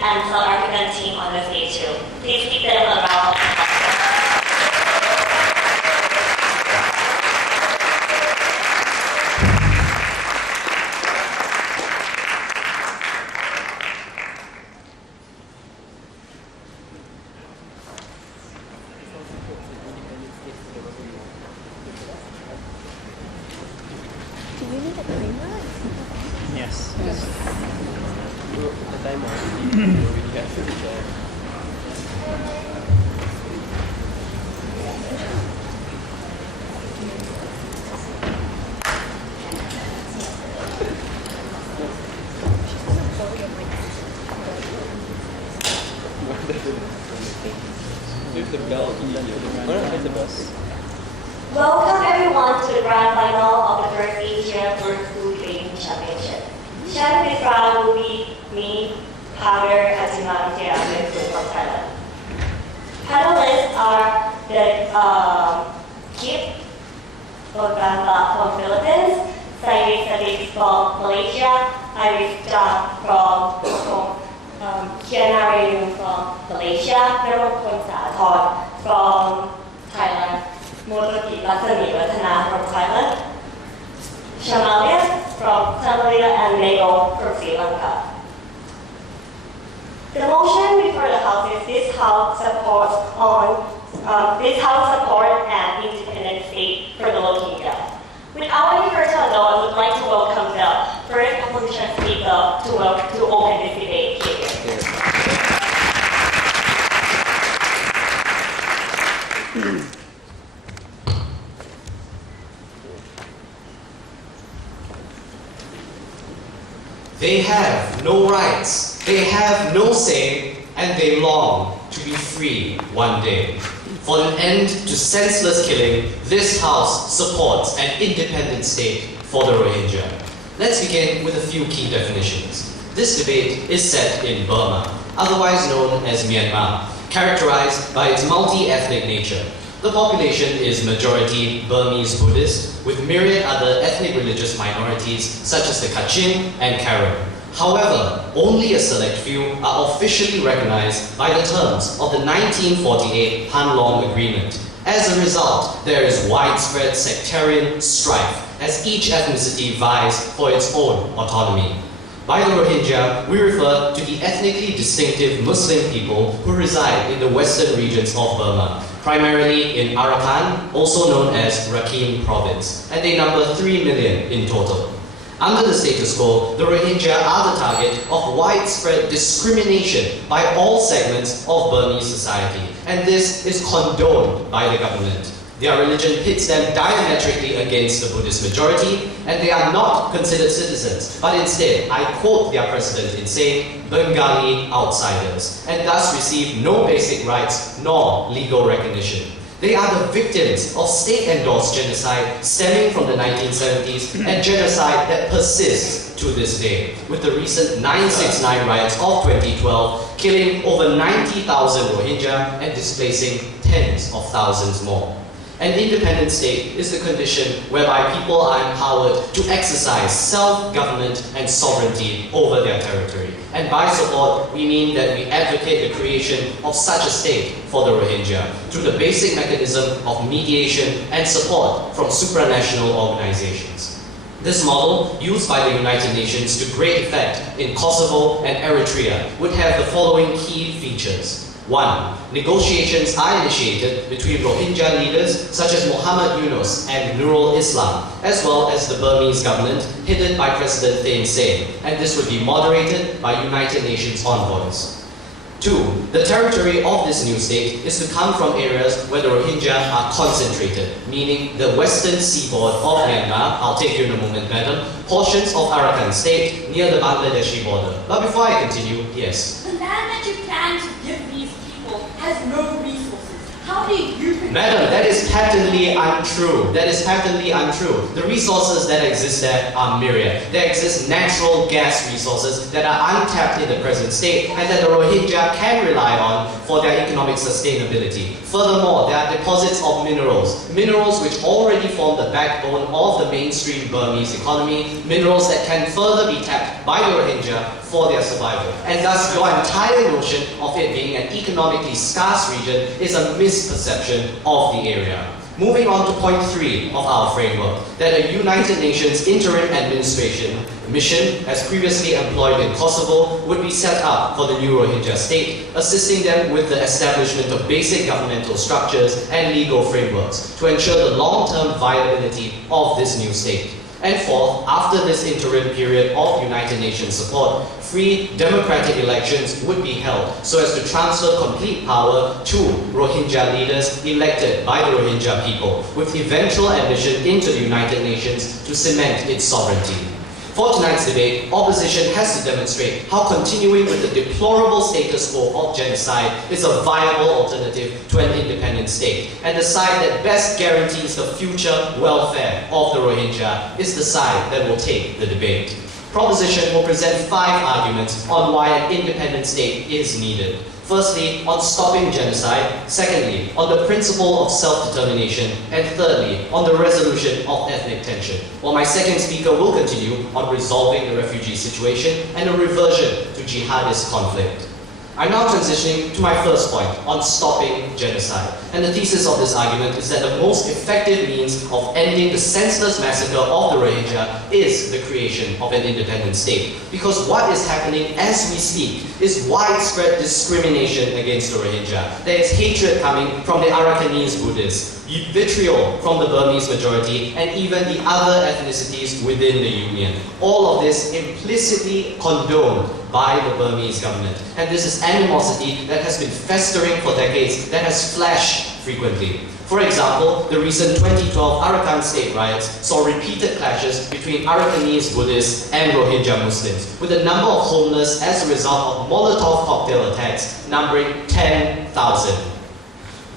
and South African team on the stage too. Please give them a round of applause. Yes. The time already has to be there. There's the bell. Where's the bus? Welcome everyone to the grand final of the first Asia World Food Trading Championship. Champion this round will be me, Powder, Azuma, and Tia from Thailand. Panelists are the Kip from Philippines, Cyrus Sadiq from Malaysia, Iris Jang from Kiana Rayun from Malaysia, Narong Ponsathon from Thailand, Murthy Lasani Ratana from Thailand, Shamalia from Tanzania, and Nego from Sri Lanka. The motion before the House is this House support an independent state for the Rohingya. Without any further ado, I would like to welcome the first opposition speaker to open this debate here. They have no rights, they have no say, and they long to be free one day. For an end to senseless killing, this House supports an independent state for the Rohingya. Let's begin with a few key definitions. This debate is set in Burma, otherwise known as Myanmar, characterized by its multi-ethnic nature. The population is majority Burmese Buddhist, with myriad other ethnic religious minorities such as the Kachin and Karen. However, only a select few are officially recognized by the terms of the 1948 Han Long Agreement. As a result, there is widespread sectarian strife as each ethnicity vies for its own autonomy. By the Rohingya, we refer to the ethnically distinctive Muslim people who reside in the western regions of Burma, primarily in Arakan, also known as Rakhine Province, and they number 3 million in total. Under the status quo, the Rohingya are the target of widespread discrimination by all segments of Burmese society, and this is condoned by the government. Their religion pits them diametrically against the Buddhist majority, and they are not considered citizens, but instead, I quote their president in saying, Bengali outsiders, and thus receive no basic rights nor legal recognition. They are the victims of state-endorsed genocide stemming from the 1970s and genocide that persists to this day, with the recent 969 riots of 2012 killing over 90,000 Rohingya and displacing tens of thousands more. An independent state is the condition whereby people are empowered to exercise self-government and sovereignty over their territory. And by support, we mean that we advocate the creation of such a state for the Rohingya through the basic mechanism of mediation and support from supranational organizations. This model, used by the United Nations to great effect in Kosovo and Eritrea, would have the following key features. 1. Negotiations are initiated between Rohingya leaders such as Muhammad Yunus and Nurul Islam, as well as the Burmese government headed by President Thein Sein, and this would be moderated by United Nations envoys. 2. The territory of this new state is to come from areas where the Rohingya are concentrated, meaning the western seaboard of Myanmar, I'll take you in a moment, madam, portions of Arakan state near the Bangladeshi border. But before I continue, yes. The land that you plan to give these people has no resources. How many European... Madam, that is patently untrue. That is patently untrue. The resources that exist there are myriad. There exist natural gas resources that are untapped in the present state and that the Rohingya can rely on for their economic sustainability. Furthermore, there are deposits of minerals. Minerals which already form the backbone of the mainstream Burmese economy. Minerals that can further be tapped by the Rohingya for their survival. And thus, your entire notion of it being an economically scarce region is a misperception of the area. Moving on to point 3 of our framework, that a United Nations interim administration mission, as previously employed in Kosovo, would be set up for the new Rohingya state, assisting them with the establishment of basic governmental structures and legal frameworks to ensure the long-term viability of this new state. And fourth, after this interim period of United Nations support, free democratic elections would be held so as to transfer complete power to Rohingya leaders elected by the Rohingya people, with eventual admission into the United Nations to cement its sovereignty. For tonight's debate, opposition has to demonstrate how continuing with the deplorable status quo of genocide is a viable alternative to an independent state, and the side that best guarantees the future welfare of the Rohingya is the side that will take the debate. Proposition will present 5 arguments on why an independent state is needed. Firstly, on stopping genocide. Secondly, on the principle of self-determination. And thirdly, on the resolution of ethnic tension. While my second speaker will continue on resolving the refugee situation and a reversion to jihadist conflict. I'm now transitioning to my first point on stopping genocide. And the thesis of this argument is that the most effective means of ending the senseless massacre of the Rohingya is the creation of an independent state. Because what is happening as we speak is widespread discrimination against the Rohingya. There is hatred coming from the Arakanese Buddhists, vitriol from the Burmese majority, and even the other ethnicities within the Union. All of this implicitly condoned by the Burmese government. And this is animosity that has been festering for decades, that has flashed frequently. For example, the recent 2012 Arakan state riots saw repeated clashes between Arakanese Buddhists and Rohingya Muslims, with the number of homeless as a result of Molotov cocktail attacks numbering 10,000.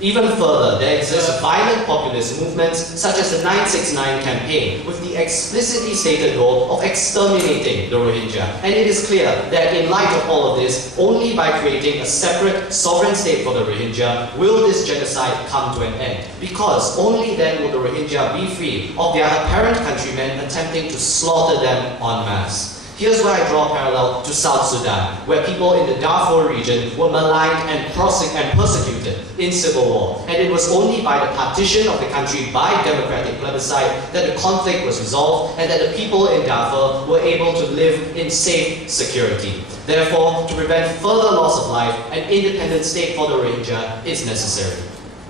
Even further, there exist violent populist movements such as the 969 campaign with the explicitly stated goal of exterminating the Rohingya. And it is clear that in light of all of this, only by creating a separate sovereign state for the Rohingya will this genocide come to an end. Because only then will the Rohingya be free of their apparent countrymen attempting to slaughter them en masse. Here's where I draw a parallel to South Sudan, where people in the Darfur region were maligned and persecuted in civil war. And it was only by the partition of the country by democratic plebiscite that the conflict was resolved and that the people in Darfur were able to live in safe security. Therefore, to prevent further loss of life, an independent state for the Rohingya is necessary.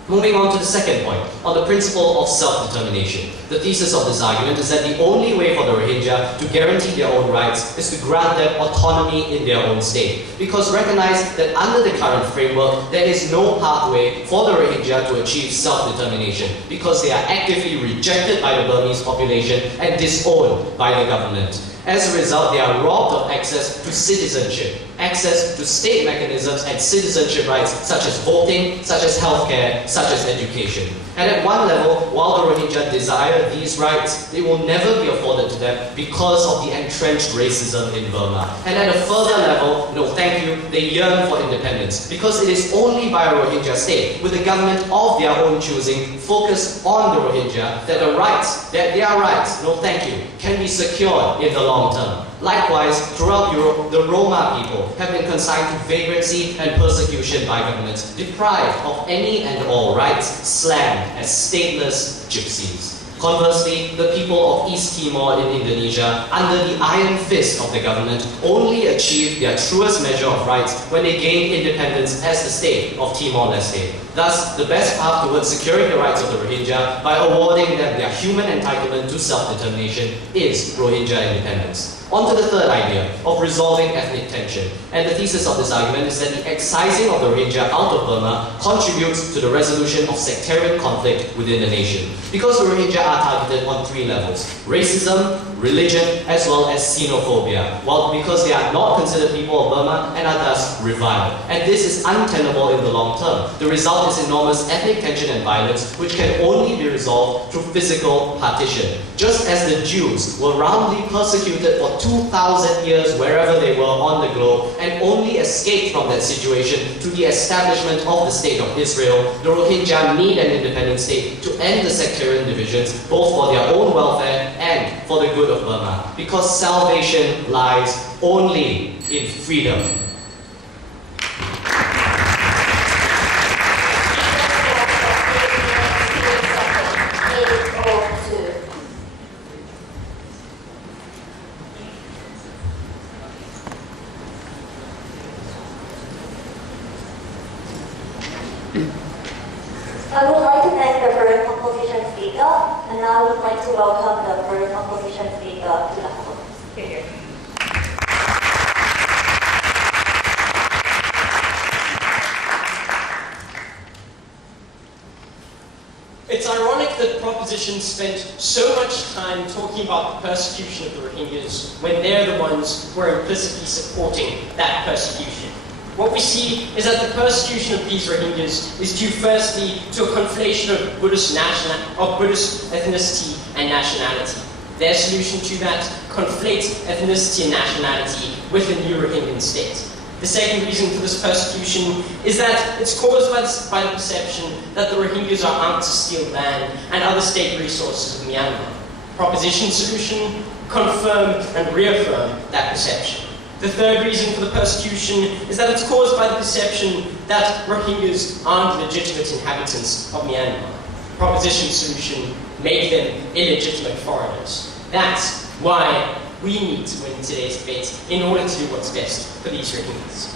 Moving on to the second point, on the principle of self-determination. The thesis of this argument is that the only way for the Rohingya to guarantee their own rights is to grant them autonomy in their own state. Because recognize that under the current framework, there is no pathway for the Rohingya to achieve self-determination because they are actively rejected by the Burmese population and disowned by the government. As a result, they are robbed of access to citizenship, access to state mechanisms and citizenship rights such as voting, such as healthcare, such as education. And at one level, while the Rohingya desire these rights, they will never be afforded to them because of the entrenched racism in Burma. And at a further level, no thank you, they yearn for independence because it is only by a Rohingya state, with a government of their own choosing, focused on the Rohingya, that the rights, that their rights, no thank you, can be secured in the long term. Likewise, throughout Europe, the Roma people have been consigned to vagrancy and persecution by governments, deprived of any and all rights, slammed as stateless gypsies. Conversely, the people of East Timor in Indonesia, under the iron fist of the government, only achieved their truest measure of rights when they gained independence as the state of Timor-Leste. Thus, the best path towards securing the rights of the Rohingya by awarding them their human entitlement to self-determination is Rohingya independence. On to the third idea of resolving ethnic tension. And the thesis of this argument is that the excising of the Rohingya out of Burma contributes to the resolution of sectarian conflict within the nation. Because the Rohingya are targeted on 3 levels: racism, religion, as well as xenophobia, because they are not considered people of Burma and are thus reviled. And this is untenable in the long term. The result is enormous ethnic tension and violence, which can only be resolved through physical partition. Just as the Jews were roundly persecuted for 2,000 years wherever they were on the globe and only escaped from that situation through the establishment of the State of Israel, the Rohingya need an independent state to end the sectarian divisions, both for their own welfare and for the good of Burma, because salvation lies only in freedom. I would like to thank the first opposition speaker, and now I would like to welcome the first opposition speaker to the floor. Here. It's ironic that proposition spent so much time talking about the persecution of the Rohingyas when they're the ones who are implicitly supporting that persecution. What we see is that the persecution of these Rohingyas is due firstly to a conflation of Buddhist ethnicity and nationality. Their solution to that conflates ethnicity and nationality with a new Rohingyan state. The second reason for this persecution is that it's caused by the perception that the Rohingyas are out to steal land and other state resources of Myanmar. Proposition solution confirm and reaffirm that perception. The third reason for the persecution is that it's caused by the perception that Rohingyas aren't legitimate inhabitants of Myanmar. Proposition solution made them illegitimate foreigners. That's why we need to win today's debate in order to do what's best for these Rohingyas.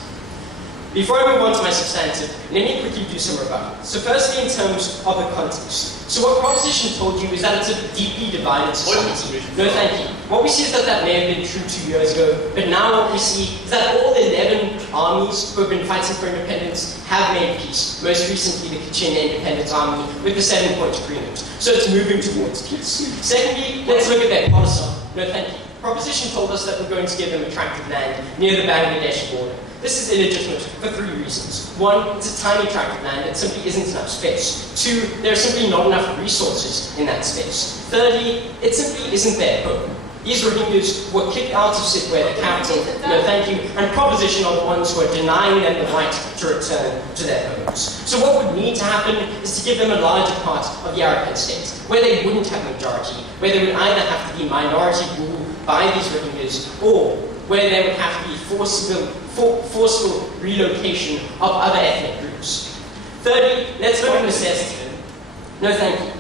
Before I move on to my substantive, let me quickly do some rebuttal. So firstly, in terms of the context. So what Proposition told you is that it's a deeply divided society. No, thank you. What we see is that may have been true 2 years ago, but now what we see is that all 11 armies who have been fighting for independence have made peace. Most recently, the Kachin Independence Army with the 7-point agreement. So it's moving towards peace. Secondly, let's look at their policy. No, thank you. Proposition told us that we're going to give them attractive land near the Bangladesh border. This is illegitimate for 3 reasons. 1, it's a tiny tract of land that simply isn't enough space. 2, there are simply not enough resources in that space. Thirdly, it simply isn't their home. These Rohingyas were kicked out of Sitwe, the capital, no thank you, and Proposition are the ones who are denying them the right to return to their homes. So what would need to happen is to give them a larger part of the Arakan state, where they wouldn't have a majority, where they would either have to be minority ruled by these Rohingyas, or where there would have to be forceful relocation of other ethnic groups. Thirdly, let's look at necessity. No, thank you.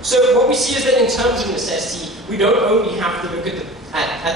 So what we see is that in terms of necessity, we don't only have to look at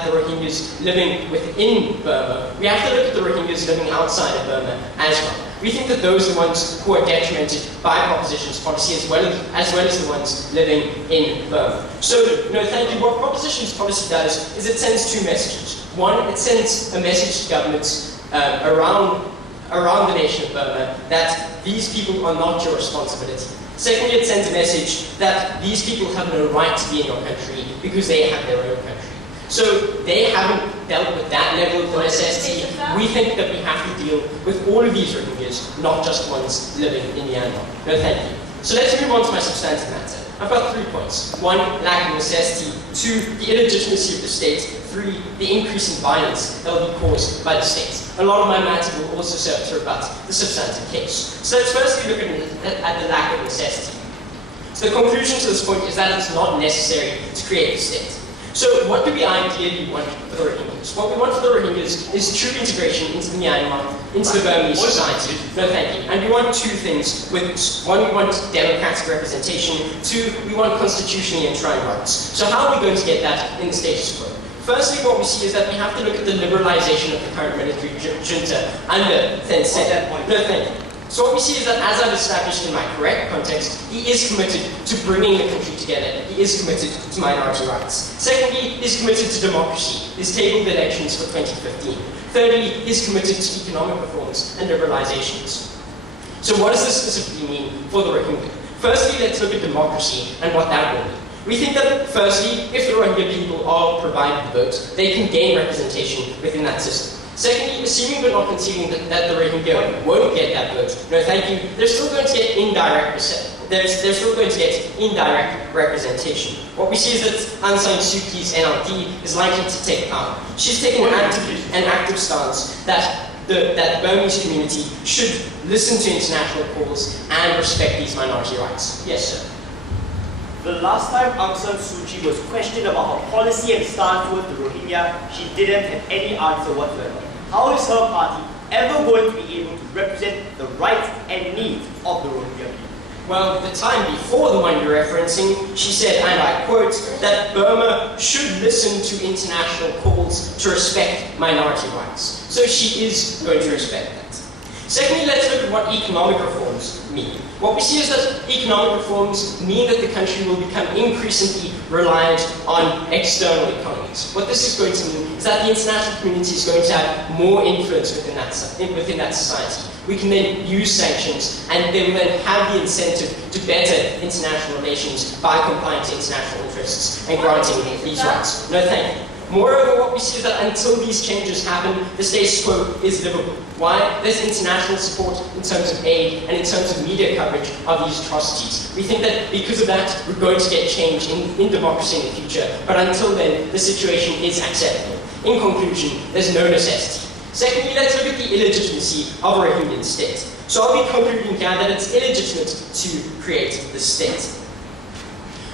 the Rohingyas living within Burma, we have to look at the Rohingyas living outside of Burma as well. We think that those are the ones who are detrimented by Proposition's policy as well as the ones living in Burma. So, no, thank you. What Proposition's policy does is it sends 2 messages. 1, it sends a message to governments around the nation of Burma that these people are not your responsibility. Secondly, it sends a message that these people have no right to be in your country because they have their own country. So they haven't dealt with that level of necessity. We think that we have to deal with all of these Rohingyas, not just ones living in Myanmar. No, thank you. So let's move on to my substantive matter. I've got 3 points. 1, lack of necessity. 2, the illegitimacy of the state. 3, the increase in violence that will be caused by the state. A lot of my matter will also serve to rebut the substantive case. So let's firstly look at the lack of necessity. So the conclusion to this point is that it's not necessary to create a state. So what do we ideally want for the Rohingyas? What we want for the Rohingyas is true integration into the Myanmar, into the Burmese society. No, thank you. And we want 2 things. 1, we want democratic representation. 2, we want constitutionally enshrined rights. So how are we going to get that in the status quo? Firstly, what we see is that we have to look at the liberalization of the current military junta under Thein Sein. No, thank you. So what we see is that, as I've established in my correct context, he is committed to bringing the country together. He is committed to minority rights. Secondly, he is committed to democracy. He's tabled elections for 2015. Thirdly, he is committed to economic reforms and liberalizations. So what does this specifically mean for the Rohingya? Firstly, let's look at democracy and what that will mean. We think that, firstly, if the Rohingya people are provided the vote, they can gain representation within that system. Secondly, assuming but not conceding that the Rohingya won't get that vote, no thank you, they're still going to get indirect representation. What we see is that Aung San Suu Kyi's NLD is likely to take power. She's taken an active stance that the Burmese community should listen to international calls and respect these minority rights. Yes, sir. The last time Aung San Suu Kyi was questioned about her policy and stance towards the Rohingya, she didn't have any answer whatsoever. How is her party ever going to be able to represent the rights and needs of the Rohingya people? Well, the time before the one you're referencing, she said, and I quote, that Burma should listen to international calls to respect minority rights. So she is going to respect that. Secondly, let's look at what economic reforms mean. What we see is that economic reforms mean that the country will become increasingly reliant on external economies. What this is going to mean is that the international community is going to have more influence within that society. We can then use sanctions, and they will then have the incentive to better international relations by complying to international interests and granting these rights. No thank you. Moreover, what we see is that until these changes happen, the status quo is livable. Why? There's international support in terms of aid and in terms of media coverage of these atrocities. We think that because of that, we're going to get change in democracy in the future. But until then, the situation is acceptable. In conclusion, there's no necessity. Secondly, let's look at the illegitimacy of a Rohingya state. So I'll be concluding here that it's illegitimate to create the state.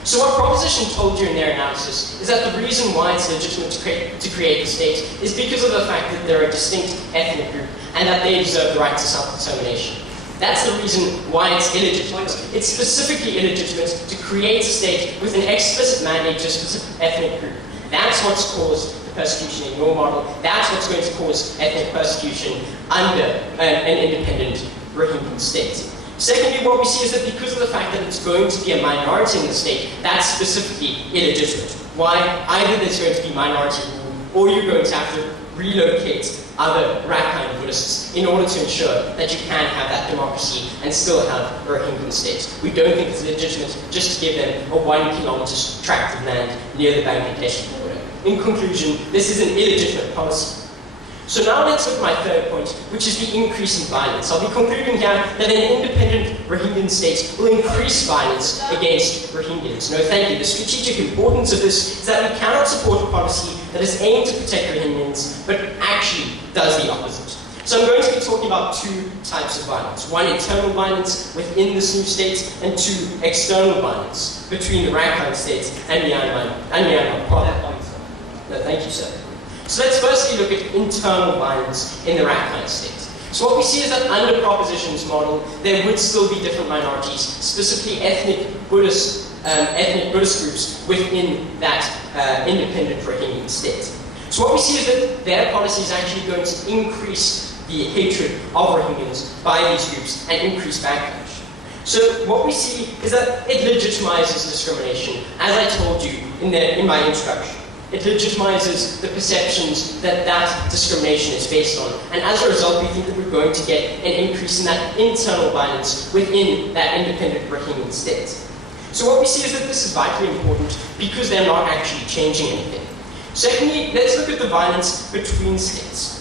So what Proposition told you in their analysis is that the reason why it's legitimate to create the state is because of the fact that they're a distinct ethnic group and that they deserve the right to self-determination. That's the reason why it's illegitimate. It's specifically illegitimate to create a state with an explicit mandate to a specific ethnic group. That's what's caused the persecution in your model. That's what's going to cause ethnic persecution under an independent Rohingya state. Secondly, what we see is that because of the fact that it's going to be a minority in the state, that's specifically illegitimate. Why? Either there's going to be minority rule, or you're going to have to relocate other Rakhine Buddhists in order to ensure that you can have that democracy and still have a Rohingya state. We don't think it's legitimate just to give them a 1 kilometer tract of land near the Bangladeshi border. In conclusion, this is an illegitimate policy. So now let's look at my third point, which is the increase in violence. I'll be concluding here that an independent Rohingya state will increase violence against Rohingyans. No, thank you. The strategic importance of this is that we cannot support a policy that is aimed to protect Rohingyans, but actually does the opposite. So I'm going to be talking about two types of violence. One, internal violence within this new state, and two, external violence between the Rakhine state and Myanmar proper. No, thank you, sir. So let's firstly look at internal violence in the Rakhine state. So what we see is that under Proposition's model, there would still be different minorities, specifically ethnic Buddhist groups within that independent Rohingya state. So what we see is that their policy is actually going to increase the hatred of Rohingyans by these groups and increase backlash. So what we see is that it legitimizes discrimination, as I told you in my introduction. It legitimizes the perceptions that discrimination is based on. And as a result, we think that we're going to get an increase in that internal violence within that independent Rohingya state. So what we see is that this is vitally important because they're not actually changing anything. Secondly, let's look at the violence between states.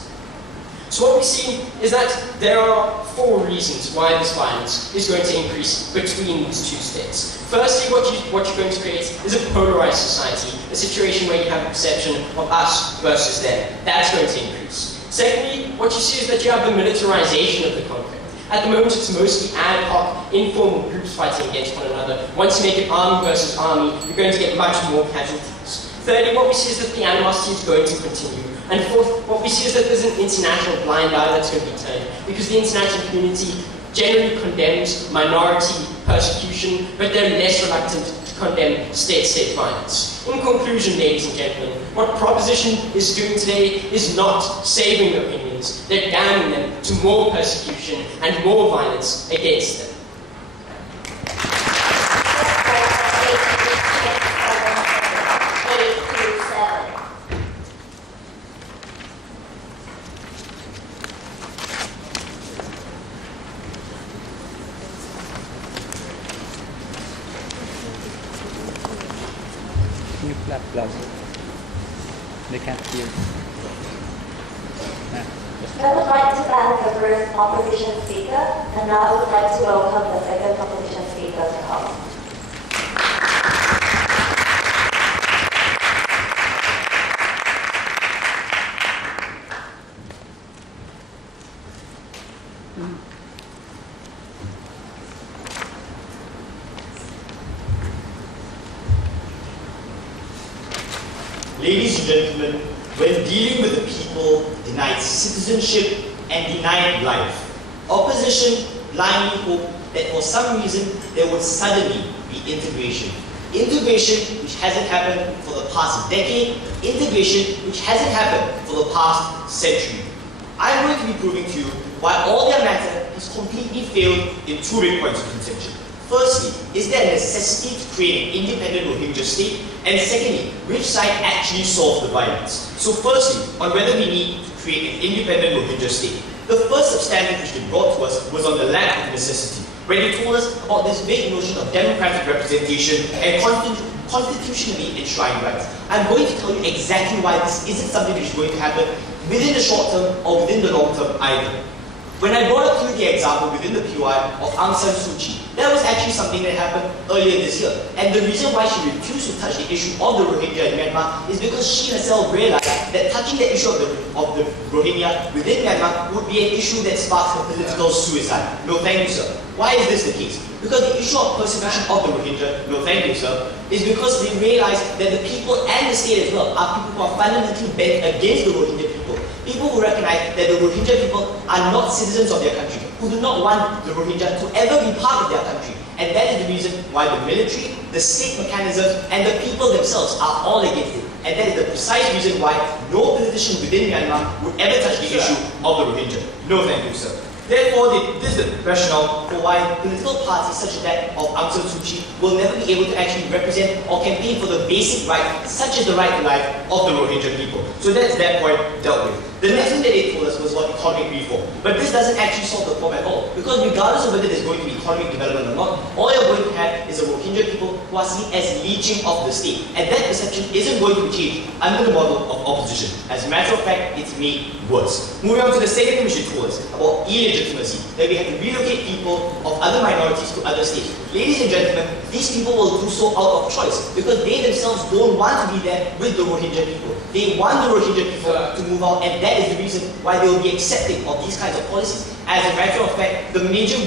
So what we see is that there are 4 reasons why this violence is going to increase between these two states. Firstly, what you're going to create is a polarized society, a situation where you have a perception of us versus them. That's going to increase. Secondly, what you see is that you have the militarization of the conflict. At the moment, it's mostly ad hoc, informal groups fighting against one another. Once you make it army versus army, you're going to get much more casualties. Thirdly, what we see is that the animosity is going to continue. And fourth, what we see is that there's an international blind eye that's going to be turned, because the international community generally condemns minority persecution, but they're less reluctant to condemn state-state violence. In conclusion, ladies and gentlemen, what Proposition is doing today is not saving the Rohingyans. They're damning them to more persecution and more violence against them. have glasses. They can't hear. I would like to thank the first opposition speaker, and now I would like to welcome the second opposition speaker to come. Ladies and gentlemen, when dealing with the people denied citizenship and denied life, opposition blindly hoped that for some reason there would suddenly be integration. Integration which hasn't happened for the past decade, integration which hasn't happened for the past century. I'm going to be proving to you why all their matter has completely failed in two big points of contention. Firstly, is there a necessity to create an independent Rohingya state? And secondly, which side actually solved the violence? So firstly, on whether we need to create an independent Rohingya state. The first substantive which they brought to us was on the lack of necessity, when they told us about this vague notion of democratic representation and constitutionally enshrined rights. I'm going to tell you exactly why this isn't something which is going to happen within the short term or within the long term either. When I brought up to you the example within the POI of Aung San Suu Kyi, that was actually something that happened earlier this year. And the reason why she refused to touch the issue of the Rohingya in Myanmar is because she herself realized that touching the issue of the Rohingya within Myanmar would be an issue that sparks a political suicide. No thank you, sir. Why is this the case? Because the issue of persecution of the Rohingya, no thank you, sir, is because we realize that the people and the state as well are people who are fundamentally bent against the Rohingya people. People who recognize that the Rohingya people are not citizens of their country, who do not want the Rohingya to ever be part of their country. And that is the reason why the military, the state mechanisms, and the people themselves are all against it. And that is the precise reason why no politician within Myanmar would ever touch the issue of the Rohingya. No thank you, sir. Therefore, this is the rationale for why political parties such as that of Aung San Suu Kyi will never be able to actually represent or campaign for the basic right, such as the right to life of the Rohingya people. So that's that point dealt with. The next thing that they told us was about economic reform. But this doesn't actually solve the problem at all. Because regardless of whether there's going to be economic development or not, all you're going to have is the Rohingya people who are seen as leeching of the state. And that perception isn't going to change under the model of opposition. As a matter of fact, it's made worse. Moving on to the second thing which they told us about illegitimacy, that we have to relocate people of other minorities to other states. Ladies and gentlemen, these people will do so out of choice because they themselves don't want to be there with the Rohingya people. They want the Rohingya people to move out, and that is the reason why they will be accepting of these kinds of policies. As a matter of fact, the major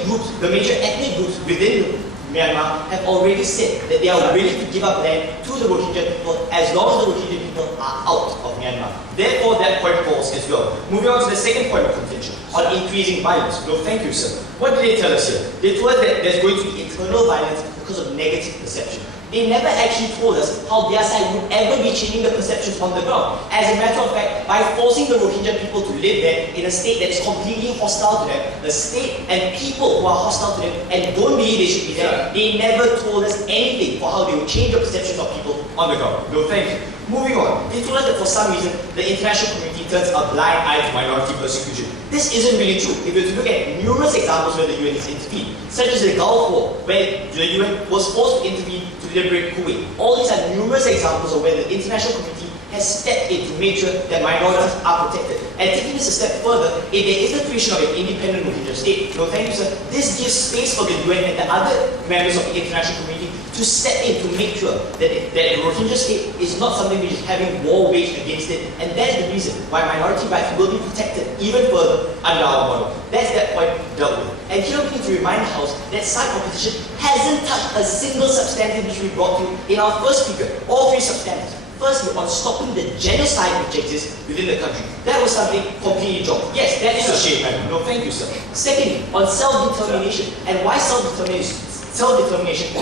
ethnic groups within Myanmar have already said that they are willing to give up land to the Rohingya people as long as the Rohingya people are out of Myanmar. Therefore, that point falls as well. Moving on to the second point of contention, on increasing violence. No, thank you, sir. What did they tell us here? They told us that there's going to be internal violence because of negative perception. They never actually told us how their side would ever be changing the perceptions on the ground. As a matter of fact, by forcing the Rohingya people to live there in a state that is completely hostile to them, the state and people who are hostile to them and don't believe they should be there, they never told us anything for how they would change the perceptions of people on the ground. No, thank you. Moving on, they told us that for some reason, the international community turns a blind eye to minority persecution. This isn't really true. If you look at numerous examples where the UN has intervened, such as the Gulf War, where the UN was forced to intervene to liberate Kuwait. All these are numerous examples of where the international community has stepped in to make sure that minorities are protected. And taking this a step further, if there is the creation of an independent Rohingya state, no thank you sir, this gives space for the UN and the other members of the international community to step in to make sure that the Rohingya state is not something which is having war waged against it, and that is the reason why minority rights will be protected even further under our model. That's that point dealt with. And here we need to remind the House that side opposition hasn't touched a single substantive which we brought you in our first speaker, all three substantives. Firstly, on stopping the genocide which exists within the country. That was something completely dropped. Yes, that is a shame, madam. No, thank you, sir. Secondly, on self-determination, and why self-determination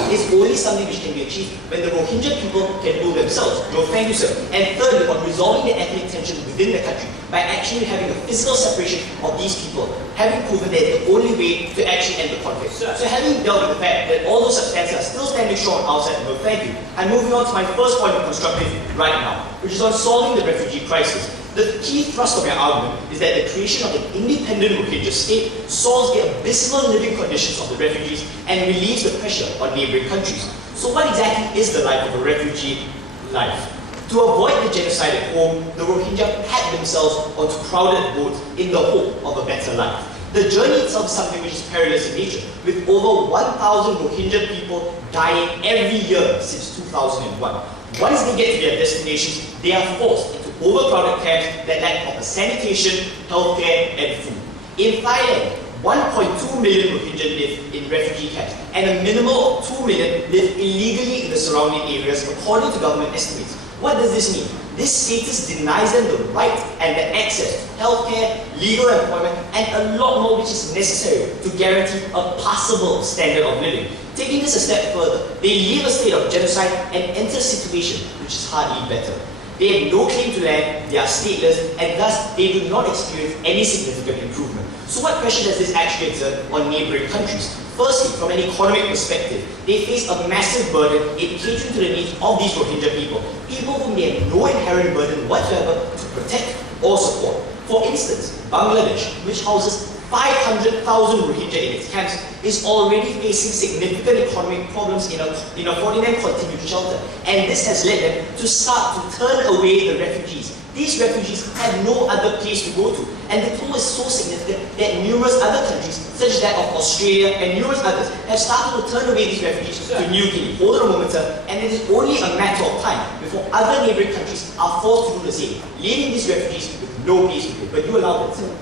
is only something which can be achieved when the Rohingya people can rule themselves. No, thank you, sir. And thirdly, on resolving the ethnic tension within the country by actually having a physical separation of these people, having proven that it's the only way to actually end the conflict. So having dealt with the fact that all those substances are still standing strong on our side, no, thank you. I'm moving on to my first point of constructive right now, which is on solving the refugee crisis. The key thrust of my argument is that the creation of an independent Rohingya state solves the abysmal living conditions of the refugees and relieves the pressure on neighboring countries. So what exactly is the life of a refugee life? To avoid the genocide at home, the Rohingya packed themselves onto crowded boats in the hope of a better life. The journey itself is something which is perilous in nature, with over 1,000 Rohingya people dying every year since 2001. Once they get to their destinations, they are forced into overcrowded camps that lack proper sanitation, healthcare, and food. In Thailand, 1.2 million Rohingya live in refugee camps, and a minimum of 2 million live illegally in the surrounding areas, according to government estimates. What does this mean? This status denies them the right and the access to healthcare, legal employment, and a lot more which is necessary to guarantee a passable standard of living. Taking this a step further, they leave a state of genocide and enter a situation which is hardly better. They have no claim to land, they are stateless, and thus they do not experience any significant improvement. So what pressure does this actually exert on neighbouring countries? Firstly, from an economic perspective, they face a massive burden in catering to the needs of these Rohingya people whom they have no inherent burden whatsoever to protect or support. For instance, Bangladesh, which houses 500,000 Rohingya in its camps, is already facing significant economic problems in affording them continued shelter, and this has led them to start to turn away the refugees. These refugees have no other place to go to, and the toll is so significant that numerous other countries, such as that of Australia and numerous others, have started to turn away these refugees to New Guinea. Hold on a moment, sir, and it is only a matter of time before other neighbouring countries are forced to do the same, leaving these refugees with no place to go. But you allow that, sir.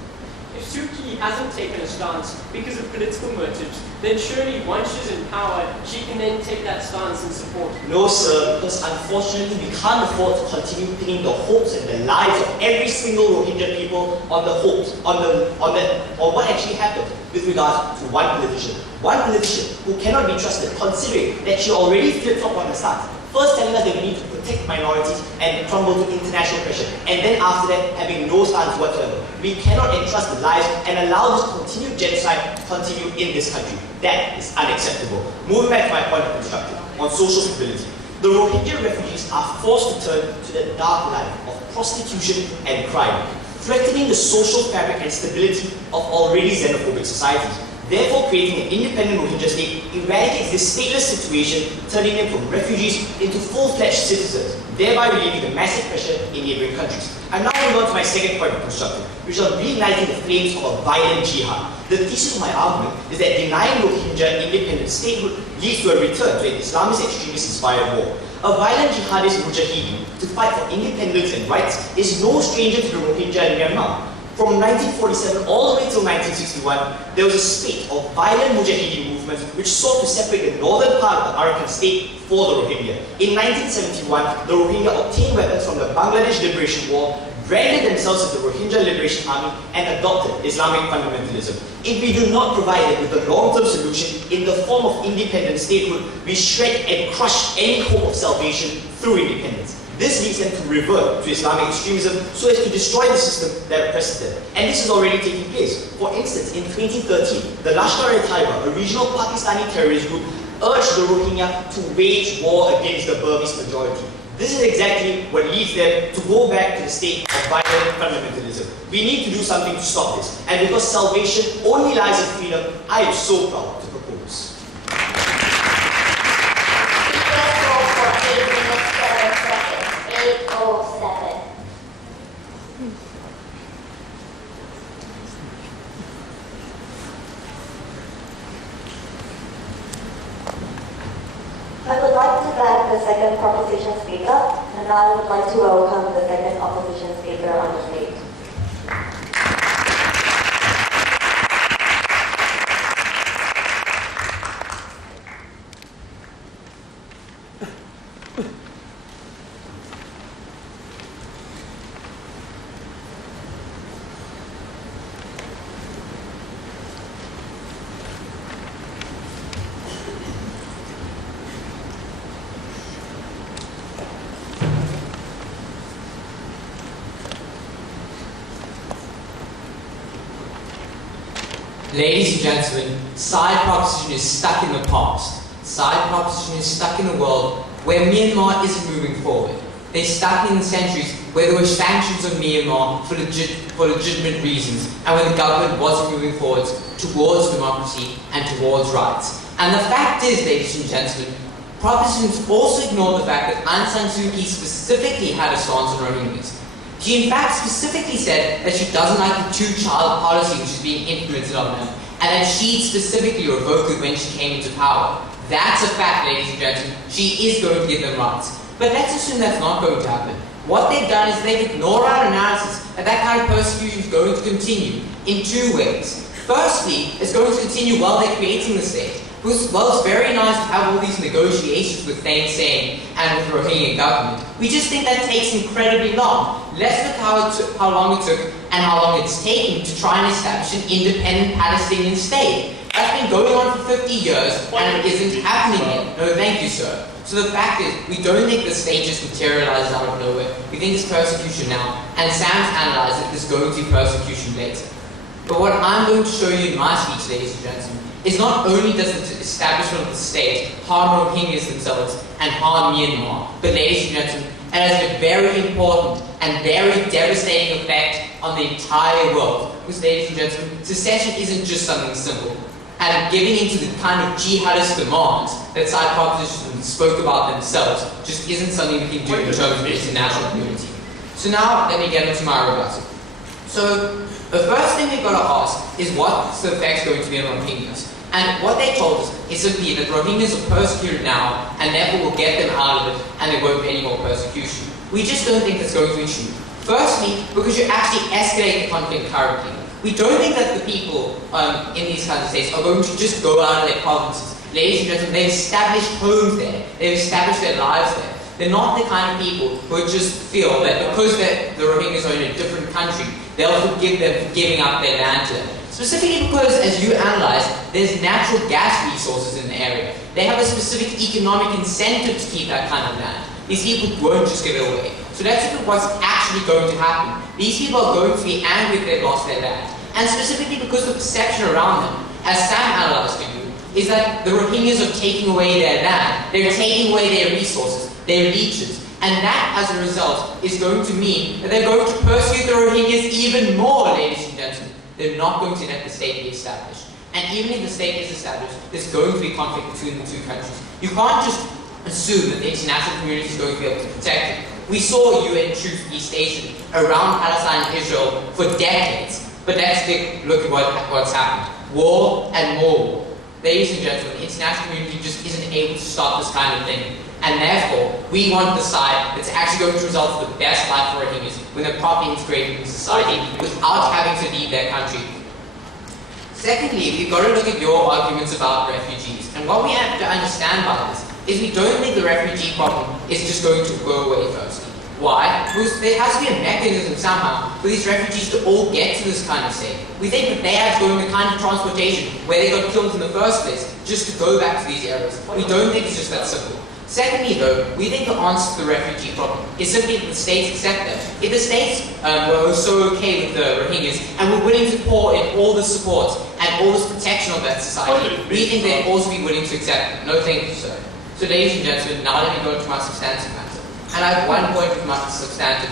If Suu Kyi hasn't taken a stance because of political motives, then surely once she's in power, she can then take that stance and support. No, sir, because unfortunately we can't afford to continue pinning the hopes and the lives of every single Rohingya people on the hopes, on what actually happened with regards to one politician. One politician who cannot be trusted, considering that she already flip-flopped on the start. First telling us that we need to protect minorities and crumble to international pressure, and then after that having no stance whatsoever. We cannot entrust the lives and allow this continued genocide to continue in this country. That is unacceptable. Moving back to my point of construction on social stability. The Rohingya refugees are forced to turn to the dark life of prostitution and crime, threatening the social fabric and stability of already xenophobic societies. Therefore, creating an independent Rohingya state eradicates this stateless situation, turning them from refugees into full-fledged citizens, thereby relieving the massive pressure in neighbouring countries. I'm now moving on to my second point of construction, which is on reigniting the flames of a violent jihad. The thesis of my argument is that denying Rohingya independent statehood leads to a return to an Islamist extremist-inspired war. A violent jihadist mujahideen to fight for independence and rights is no stranger to the Rohingya in Myanmar. From 1947 all the way till 1961, there was a spate of violent mujahideen movements which sought to separate the northern part of the Arakan state for the Rohingya. In 1971, the Rohingya obtained weapons from the Bangladesh Liberation War, branded themselves as the Rohingya Liberation Army, and adopted Islamic fundamentalism. If we do not provide them with a long-term solution in the form of independent statehood, we shred and crush any hope of salvation through independence. This leads them to revert to Islamic extremism so as to destroy the system that oppresses them. And this is already taking place. For instance, in 2013, the Lashkar-e-Taiba, a regional Pakistani terrorist group, urged the Rohingya to wage war against the Burmese majority. This is exactly what leads them to go back to the state of violent fundamentalism. We need to do something to stop this. And because salvation only lies in freedom, I am so proud to propose. I would like to thank the second proposition speaker, and now I would like to welcome the second opposition speaker on the stage. Ladies and gentlemen, side proposition is stuck in the past. Side proposition is stuck in a world where Myanmar isn't moving forward. They're stuck in the centuries where there were sanctions on Myanmar for legitimate reasons, and when the government wasn't moving forward towards democracy and towards rights. And the fact is, ladies and gentlemen, propositions also ignored the fact that Aung San Suu Kyi specifically had a stance on Rohingyas. She in fact specifically said that she doesn't like the two-child policy which is being implemented on them, and that she'd specifically revoke it when she came into power. That's a fact, ladies and gentlemen. She is going to give them rights. But let's assume that's not going to happen. What they've done is they've ignored our analysis that that kind of persecution is going to continue in two ways. Firstly, it's going to continue while they're creating the state. Because while it's very nice to have all these negotiations with Thein Sein and with the Rohingya government, we just think that takes incredibly long. Let's look how long it took and how long it's taken to try and establish an independent Palestinian state. That's been going on for 50 years and it isn't happening yet. No, thank you, sir. So the fact is, we don't think the state just materializes out of nowhere. We think it's persecution now, and Sam's analysed that there's going to be persecution later. But what I'm going to show you in my speech, ladies and gentlemen, is not only does the establishment of the state harm Rohingyas themselves and harm Myanmar, but ladies and gentlemen, it has a very important and very devastating effect on the entire world. Because ladies and gentlemen, secession isn't just something simple. And giving into the kind of jihadist demands that side propositions spoke about themselves just isn't something we can do in terms of the international community. So now, let me get into my rebuttal. So, the first thing we've got to ask is what's the effects going to be on Rohingyas? And what they told us is simply that Rohingyas are persecuted now, and therefore we'll get them out of it, and there won't be any more persecution. We just don't think that's going to be true. Firstly, because you actually escalate the conflict currently. We don't think that the people in these kinds of states are going to just go out of their provinces. Ladies and gentlemen, they've established homes there. They've established their lives there. They're not the kind of people who just feel that because the Rohingyas are in a different country, they'll forgive them for giving up their land to them. Specifically because, as you analyze, there's natural gas resources in the area. They have a specific economic incentive to keep that kind of land. These people won't just give it away. So let's look at what's actually going to happen. These people are going to be angry if they've lost their land. And specifically because the perception around them, as Sam analyzed to you, is that the Rohingyas are taking away their land. They're taking away their resources, their leeches. And that, as a result, is going to mean that they're going to persecute the Rohingyas even more, ladies and gentlemen. They're not going to let the state be established. And even if the state is established, there's going to be conflict between the two countries. You can't just assume that the international community is going to be able to protect it. We saw UN troops be stationed around Palestine and Israel for decades. But let's look at what's happened. War and more war. Ladies and gentlemen, the international community just isn't able to stop this kind of thing. And therefore, we want the side that's actually going to result in the best life for Rohingyas when they're properly integrated into society without having to leave their country. Secondly, we've got to look at your arguments about refugees. And what we have to understand by this is we don't think the refugee problem is just going to go away firstly. Why? Because there has to be a mechanism somehow for these refugees to all get to this kind of state. We think that they have to go in the kind of transportation where they got killed in the first place just to go back to these areas. We don't think it's just that simple. Secondly though, we think the answer to the refugee problem is simply that the states accept them. If the states were so okay with the Rohingyas and were willing to pour in all the support and all this protection of that society, we think they'd also be willing to accept them. No thank you, sir. So ladies and gentlemen, now let me go into my substantive matter. And I have one point with my substantive,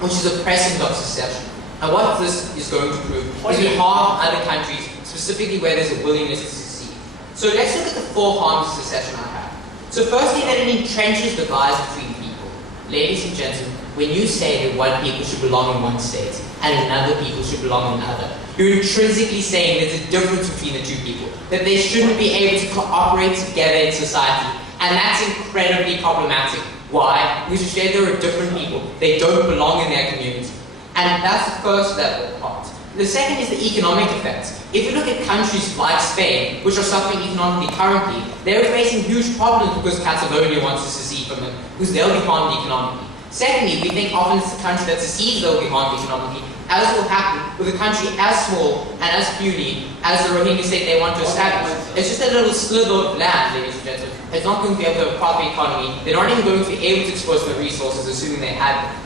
which is the precedent of secession. And what this is going to prove is we harm other countries, specifically where there's a willingness to secede. So let's look at the four harms of secession I have. So firstly, that it entrenches divides between people. Ladies and gentlemen, when you say that one people should belong in one state and another people should belong in another, you're intrinsically saying there's a difference between the two people, that they shouldn't be able to cooperate together in society. And that's incredibly problematic. Why? Because you say there are different people. They don't belong in their community. And that's the first level part. The second is the economic effects. If you look at countries like Spain, which are suffering economically currently, they're facing huge problems because Catalonia wants to secede from them, because they'll be harmed economically. Secondly, we think often it's the country that secedes that will be harmed economically, as will happen with a country as small and as puny as the Rohingya state they want to establish. It's just a little sliver of land, ladies and gentlemen. It's not going to be able to have a proper economy. They're not even going to be able to exploit their resources, assuming they had them.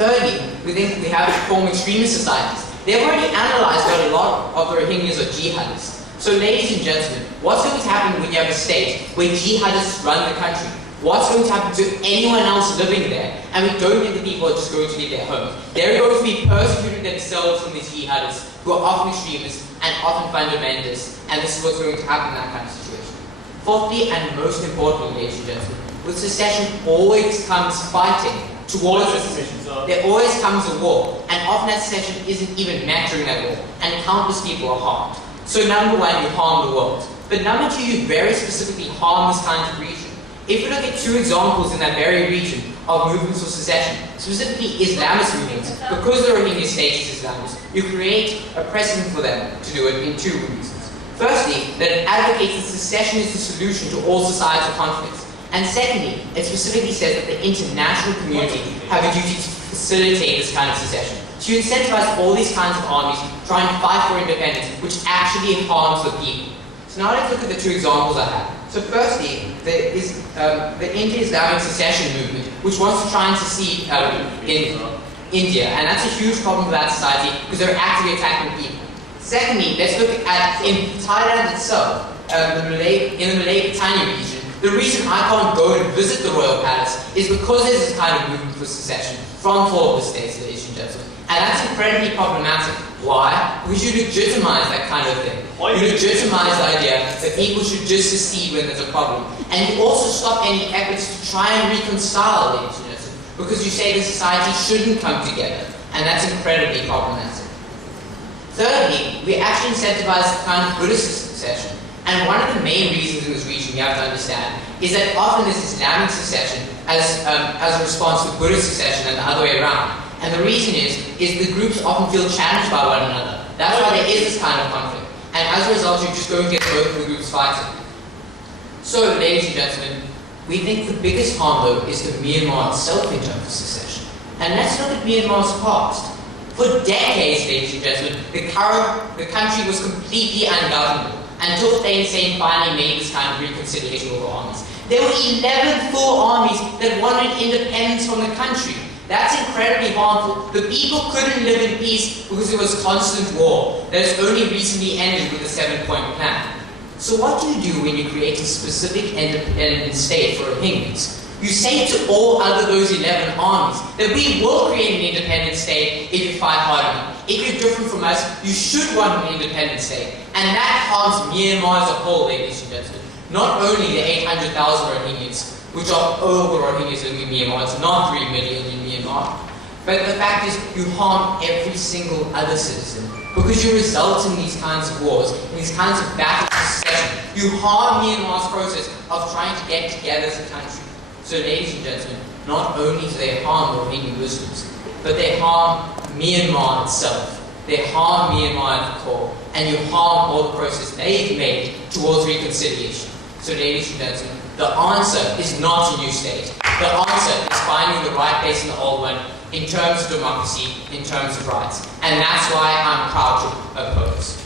Thirdly, we think we have to form extremist societies. They've already analyzed that a lot of the Rohingyas are jihadists. So ladies and gentlemen, what's going to happen when you have a state where jihadists run the country? What's going to happen to anyone else living there? And we don't think the people are just going to leave their homes. They're going to be persecuted themselves from these jihadists, who are often extremists and often fundamentalists. And this is what's going to happen in that kind of situation. Fourthly, and most importantly, ladies and gentlemen, with secession always comes fighting towards a secession. There always comes a war, and often that secession isn't even met during that war, and countless people are harmed. So number one, you harm the world. But number two, you very specifically harm this kind of region. If we look at two examples in that very region of movements for secession, specifically Islamist movements, because the Rohingya state is Islamist, you create a precedent for them to do it in two reasons. Firstly, that it advocates that secession is the solution to all societal conflicts. And secondly, it specifically says that the international community have a duty to facilitate this kind of secession. To incentivize all these kinds of armies trying to fight for independence, which actually harms the people. So now let's look at the two examples I have. So firstly, there is the India-Islamic secession movement, which wants to try and secede in India. And that's a huge problem for that society because they're actively attacking people. Secondly, let's look at in Thailand itself, in the Malay-Britannia region. The reason I can't go and visit the royal palace is because there's this kind of movement for secession from four of the states, ladies and gentlemen. And that's incredibly problematic. Why? Because you legitimize that kind of thing. You legitimize the idea that people should just secede when there's a problem. And you also stop any efforts to try and reconcile, ladies and gentlemen, because you say the society shouldn't come together. And that's incredibly problematic. Thirdly, we actually incentivize the kind of Buddhist secession. And one of the main reasons in this region you have to understand is that often there's Islamic secession as a response to Buddhist secession and the other way around. And the reason is the groups often feel challenged by one another. That's why there is this kind of conflict. And as a result, you just go and get both of the groups fighting. So, ladies and gentlemen, we think the biggest harm, though, is to Myanmar itself in terms of secession. And let's look at Myanmar's past. For decades, ladies and gentlemen, the country was completely ungovernable until Thein Sein finally made this kind of reconciliation over armies. There were 11 full armies that wanted independence from the country. That's incredibly harmful. The people couldn't live in peace because it was constant war that has only recently ended with the 7-point plan. So what do you do when you create a specific independent state for Rohingyas? You say to all those 11 armies that we will create an independent state if you fight hard enough. If you're different from us, you should want an independent state. And that harms Myanmar as a whole, ladies and gentlemen. Not only the 800,000 Rohingyas, which are all the Rohingyas in Myanmar, it's not 3 million in Myanmar. But the fact is, you harm every single other citizen. Because you result in these kinds of wars, in these kinds of battles of secession. You harm Myanmar's process of trying to get together as a country. So, ladies and gentlemen, not only do they harm Rohingya Muslims, but they harm Myanmar itself. They harm Myanmar at the core, and you harm all the process they've made towards reconciliation. So, ladies and gentlemen, the answer is not a new state. The answer is finding the right place in the old one in terms of democracy, in terms of rights. And that's why I'm proud to oppose.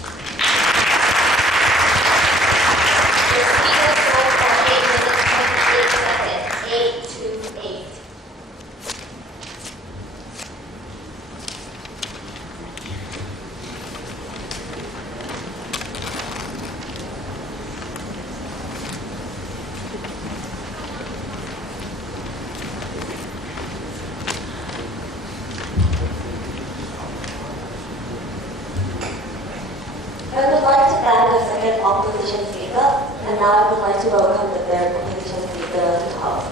I would like to thank the second opposition speaker, and now I would like to welcome the third opposition speaker to the House.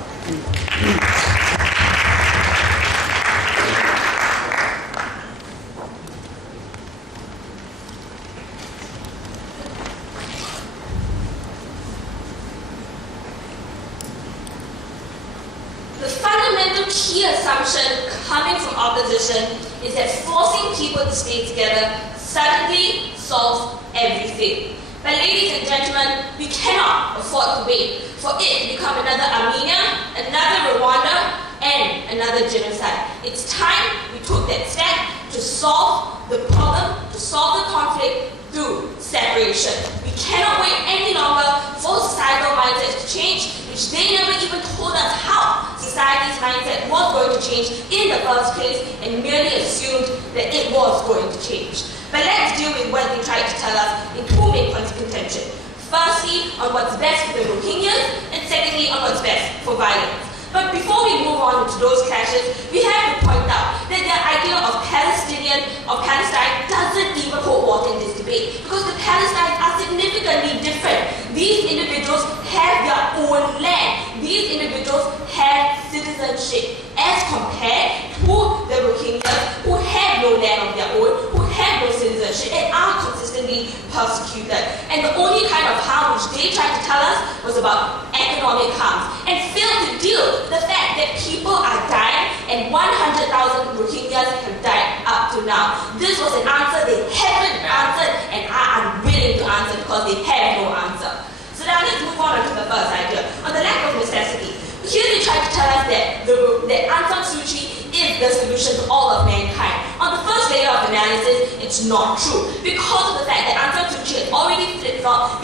The fundamental key assumption coming from opposition is that forcing people to stay together suddenly solves everything. But ladies and gentlemen, we cannot afford to wait for it to become another Armenia, another Rwanda, and another genocide. It's time we took that step to solve the problem, to solve the conflict through separation. We cannot wait any longer for societal mindset to change, which they never even told us how society's mindset was going to change in the first place and merely assumed that it was going to change. But let's deal with what they tried to tell us in two main points of contention. Firstly, on what's best for the Rohingyas, and secondly, on what's best for violence. But before we move on to those clashes, we have to point out that the idea of Palestine doesn't even hold water in this debate, because the Palestinians are significantly different These individuals have their own land. These individuals have citizenship as compared to the Rohingyas who have no land of their own, who have no citizenship and are consistently persecuted. And the only kind of harm which they tried to tell us was about economic harms and failed to deal with the fact that people are dying and 100,000 Rohingyas have died up to now. This was an answer they haven't answered and are unwilling to answer because they have no answer. So now let's move on to the first idea, on the lack of necessity. Here they try to tell us that Aung San Suu Kyi is the solution to all of mankind. On the first layer of analysis, it's not true because of the fact that Aung San Suu Kyi has already flip-flopped